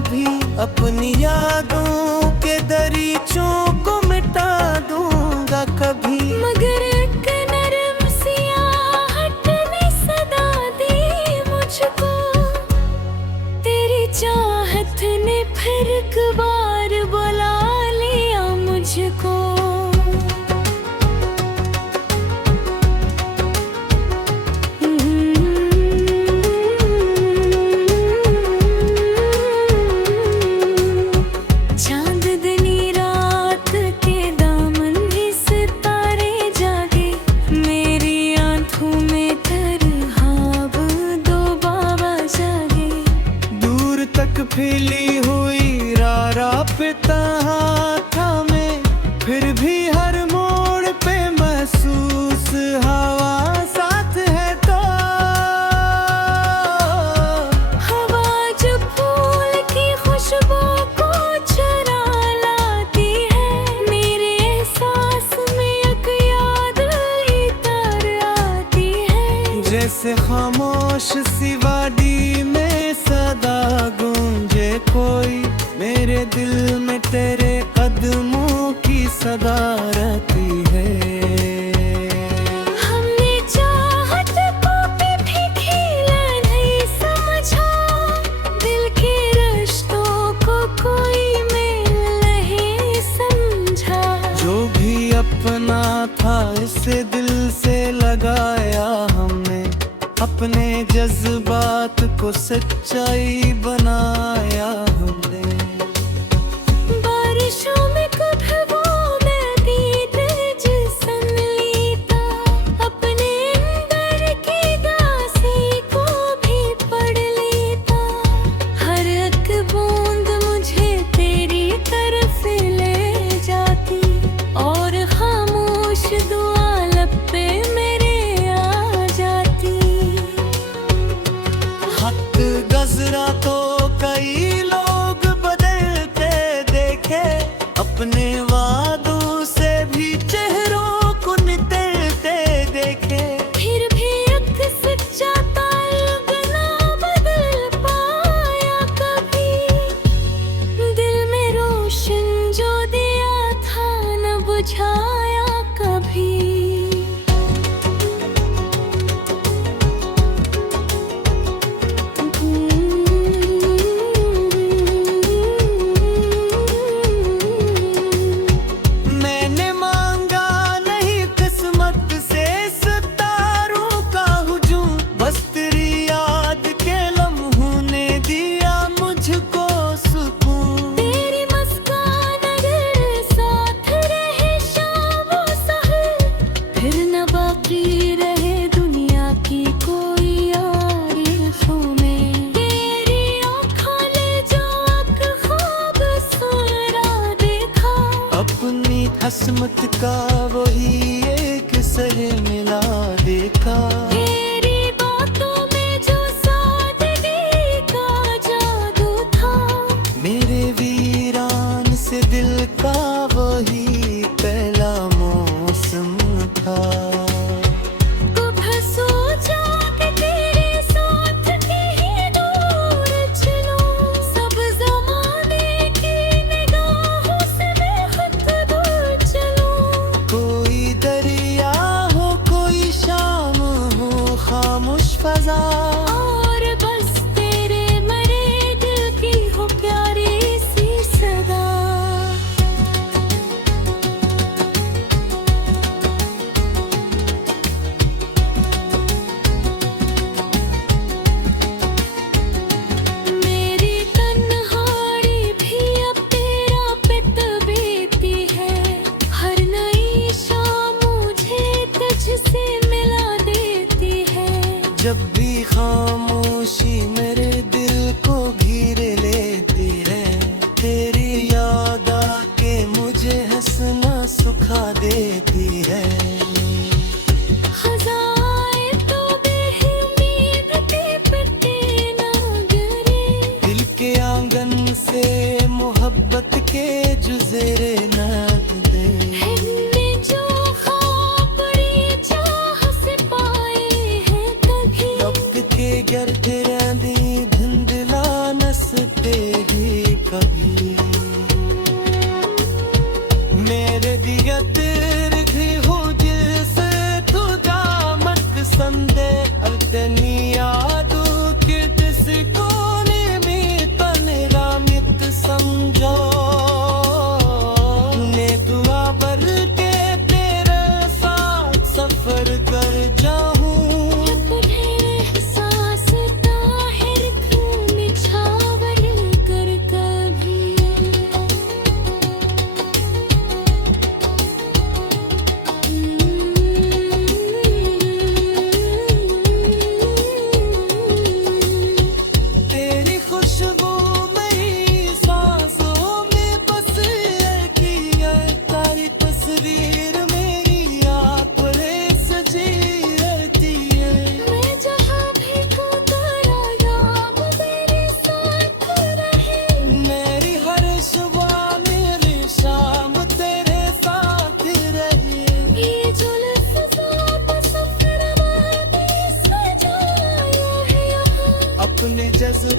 कभी अपनी यादों के दरीचों को मिटा दूंगा कभी। मगर एक नरम सी आहट ने सदा दी मुझको, तेरी चाहत ने फिर एक बार बुला लिया मुझको। फैली हुई रारा पिता हाथा में, फिर भी हर मोड़ पे महसूस हवा साथ है। तो हवा जो फूल की खुशबू को चुरा लाती है, मेरे एहसास में एक याद इतर आती है। जैसे खामोश सी वादी में सदा गूंजे कोई, मेरे दिल में तेरे कदमों की सदा रहती है। हमने चाहत को भी खेला नहीं समझा, दिल के रिश्तों को कोई मेल नहीं समझा। जो भी अपना था इसे दिल से लगाया हमने, अपने जज्बात को सच्चाई बनाया हमने। बारिशों में कब वो बहती जिसन लेता, अपने अंदर की दासी को भी पढ़ लेता। हर एक बूंद मुझे तेरी तरफ ले जाती, और खामोश दुआ लब पे मेरे आ जाती। हक गजरा तो कई लोग बदलते देखे, अपने वादों से भी चेहरों को निकलते देखे। फिर भी एक सच्चा ताल्लुक ना बदल पाया कभी, दिल में रोशन जो दिया था न बुझाया कभी। हसमत का वही एक सर मिला देखा, तेरी बातों में जो सादगी का जादू था। मेरे वीरान से दिल का वही पहला मौसम था। कभी सोचा कि तेरे साथ कहीं दूर चलूं, सब ज़माने की निगाहों से मैं खुद दूर चलूं। कोई दरिया हो कोई शाम हो खामोश फजा, और बस तेरे मरे दिल की हो प्यारी सी सदा। मेरी तन्हाई भी अब तेरा पिट बीती है, हर नई शाम मुझे तुझसे मिला देती है। जब भी खामोशी मेरे दिल को घेर लेती है, तेरी याद आके मुझे हंसना सुखा देती है। खज़ाए तो बेउम्मीद के पत्ते ना गिरे, दिल के आंगन से मोहब्बत के जुज़ेरे ना दे। हमने जो ख्वाब बड़ी चाह से पाए हैं कभी, वक्त के गर्द रंदी धुंधला नस पे ही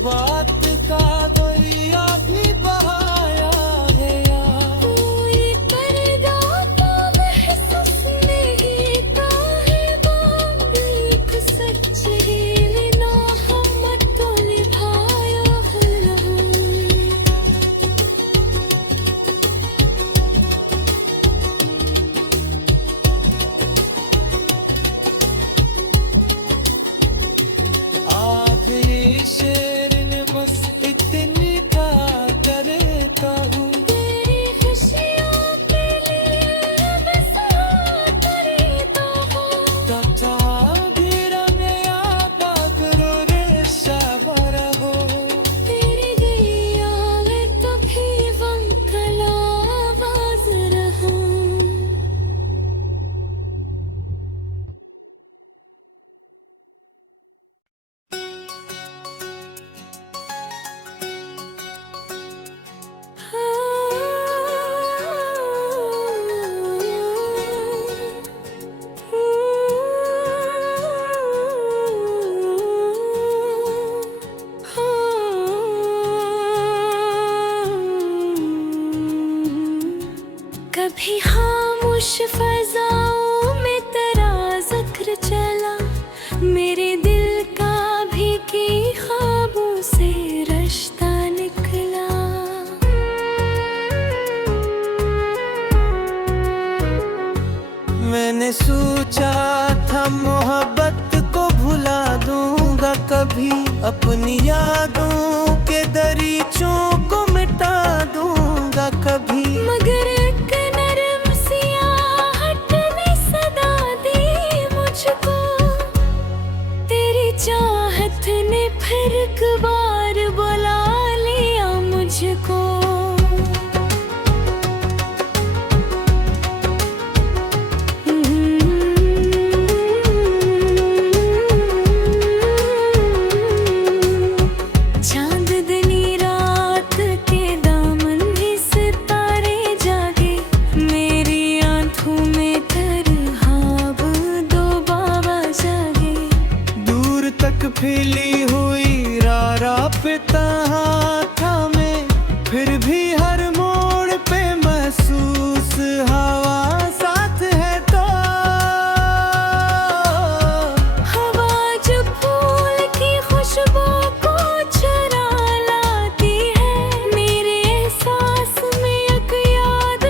जज्बात का दरिया भी बहाया है यार। कोई पर्दा था महसूस नहीं था है बात एक सच है ना हम तो निभाया है। आखिरी शेर ने बस इतनी बात करता हूँ। तेरी खुशियों के लिए बस करता हूँ। चाचा गिरा नया बाकरो रेशा भरा हो। तेरी गैया मैं तो भी वंकला आवाज रहूं। कभी खामोश फजाओं में तेरा जिक्र चला, मेरे दिल का भी की ख्वाबों से रिश्ता निकला। मैंने सोचा था मोहब्बत को भुला दूंगा कभी, अपनी यादों के दरीचों को मिटा दूंगा कभी। मगर एक नरम सियाहट ने सदा दी मुझको, तेरी चाहत ने फिर एक बार बुला लिया मुझको। चांदनी रात के दामन में सितारे जागे, मेरी आंखों में तरहाब दो बाबा जागे। दूर तक फैली हुई रारा पे तहा में, फिर भी हर मोड़ पे महसूस हवा साथ है तो। हवा जो फूल की खुशबू को चुरा लाती है, मेरे एहसास में एक याद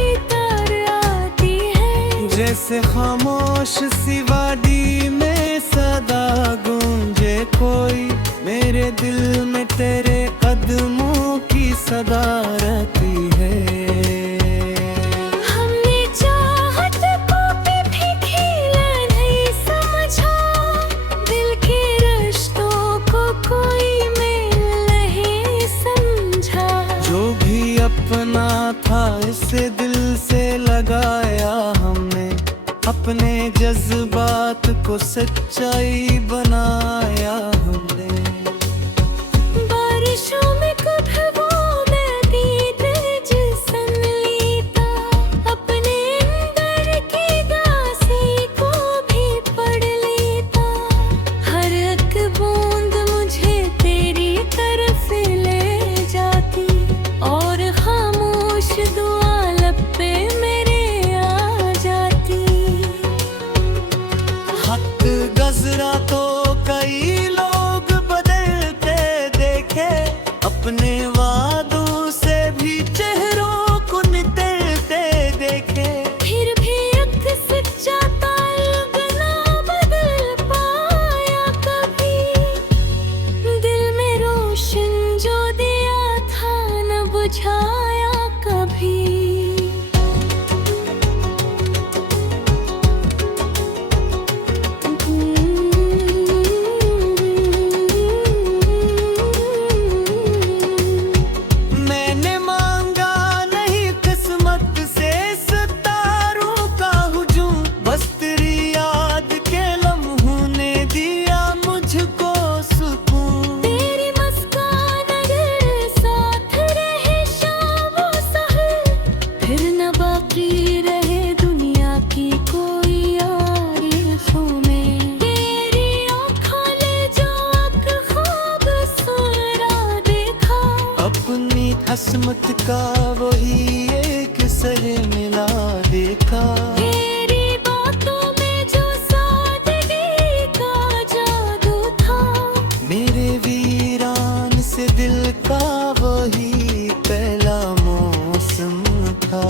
इतर आती है। जैसे खामोश सी वादी में सदा गूंजे कोई, मेरे दिल में तेरे कदमों की सदा रहती है। हमने चाहत को भी खेला नहीं समझा, दिल के रिश्तों को कोई मेल नहीं समझा। जो भी अपना था इसे दिल से लगाया हमने, अपने जज्बात को सच्चाई बनाया हमने। बारिशों में कब वो बहती जिसन लेता, अपने अंदर की दासी को भी पढ़ लेता। हर एक बूंद मुझे तेरी तरफ ले जाती, और खामोश दुआ लब पे मेरे आ जाती। हक गजरा तो कई लोग बदलते देखे, अपने वादों से भी चेहरों को निकलते देखे। फिर भी एक सच्चा ताल्लुक ना बदल पाया कभी, दिल में रोशन जो दिया था न बुझाया कभी। मैंने मांगा नहीं किस्मत से सितारों का हुजूम, बस तेरी याद के लम्हों ने दिया मुझको सुकून। तेरी मुस्कान अगर साथ रहे शाम अपनी हसमत का वही एक सर मिला देखा। तेरी बातों में जो सादगी का जादू था, मेरे वीरान से दिल का वही पहला मौसम था।